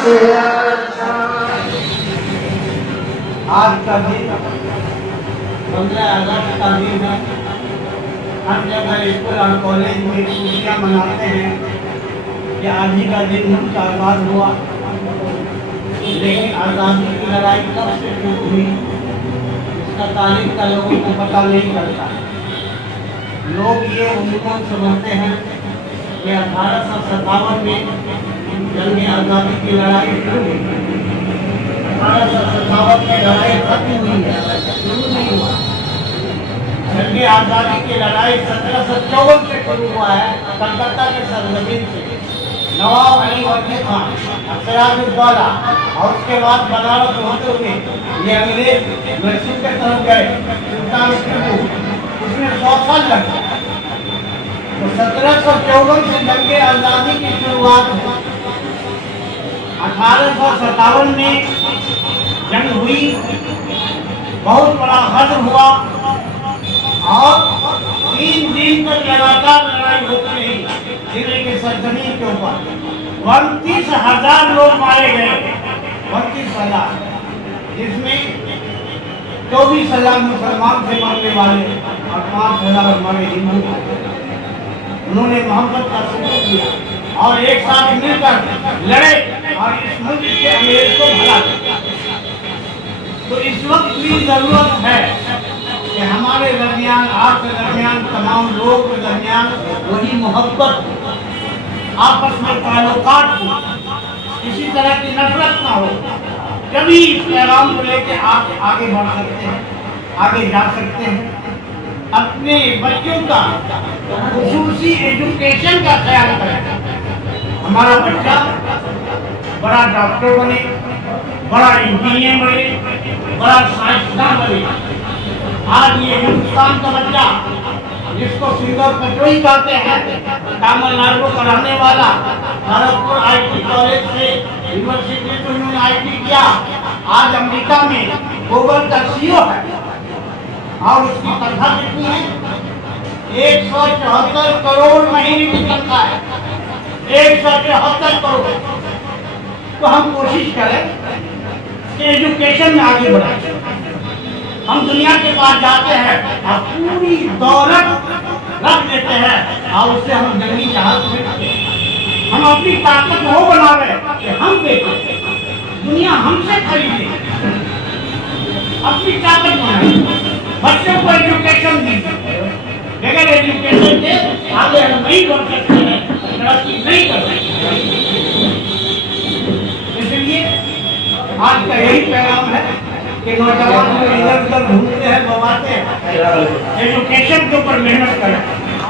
آج کا دن 15 اگست کا دن ہے. ہم جگہ اسکول اور کالج میں خوشیاں مناتے ہیں کہ آج ہی کا دن ملک آزاد ہوا. لیکن آزادی کی لڑائی کب سے شروع ہوئی اس کا تاریخ کا لوگوں کو پتہ نہیں چلتا. لوگ یہ عموماً سمجھتے ہیں کہ 1857 میں جنگ آزادی کی لڑائی شروع ہوئی. 1857 میں لڑائی ختم ہوئی ہے، شروع نہیں ہوا. جنگ آزادی کی لڑائی 1754 سے شروع ہوا ہے کلکتہ کے سرزمین سے. نواب علی وردی خان، سراج الدولہ اور اس کے بعد بنارس ہوتے ہوئے یہ انگریز محسوس کے طرف گئے. سلطان ٹیپو اس میں 100 سال لگ گئے. تو 1754 سے جنگ آزادی کی شروعات ہوئی. 1857 میں جنگ ہوئی، بہت بڑا غدر ہوا اور 3 دن تک لگاتار لڑائی ہوتی رہی دلی کی سرزمین کے اوپر. 29,000 لوگ مارے گئے، 29,000، جس میں 24,000 مسلمان سے مرنے والے اور 5,000 ہمارے ہندو. انہوں نے محبت کا ثبوت دیا اور ایک ساتھ مل کر لڑے اور اس ملک کے انگریز کو بھگا دیا. تو اس وقت بھی ضرورت ہے کہ ہمارے درمیان، آپ کے درمیان، تمام لوگوں کے درمیان وہی محبت، آپس میں تعلقات ہو، کسی طرح کی نفرت نہ ہو. جبھی اس پیغام کو لے کے آپ آگے بڑھ سکتے ہیں، آگے جا سکتے ہیں. اپنے بچوں کا خصوصی ایجوکیشن کا خیال کریں. ہمارا بچہ بڑا ڈاکٹر بنے، بڑا انجینئر بنے، بڑا سائنسداں بنے. آج یہ ہندوستان کا بچہ جس کو سنگر پٹوئی کہتے ہیں، تامل ناڈو کا رہنے والا، کھڑگپور آئی ٹی کالج سے یونیورسٹی سے انہوں نے آئی ٹی کیا، آج امریکہ میں گوگل کا CEO ہے. اور اس کی تنخواہ کتنی ہے؟ 174 کروڑ مہینے کی تنخواہ ہے. 174 کروڑ. تو ہم کوشش کریں کہ ایجوکیشن میں آگے بڑھیں. ہم دنیا کے پاس جاتے ہیں اور پوری دولت رکھ دیتے ہیں اور اس سے ہم جنگی جہاز میں ہم اپنی طاقت وہ بنا رہے کہ ہم بیچیں، دنیا ہم سے خریدے. اپنی طاقت بنائیں. بچوں کو ایجوکیشن دیجیے. بغیر ایجوکیشن کے آگے ہم نہیں بڑھ سکتے ہیں، ترقی نہیں کر سکتے. اس لیے آج کا یہی پیغام ہے کہ نوجوان ادھر ادھر گھومتے ہیں، بواتے ہیں، ایجوکیشن کے اوپر محنت کریں.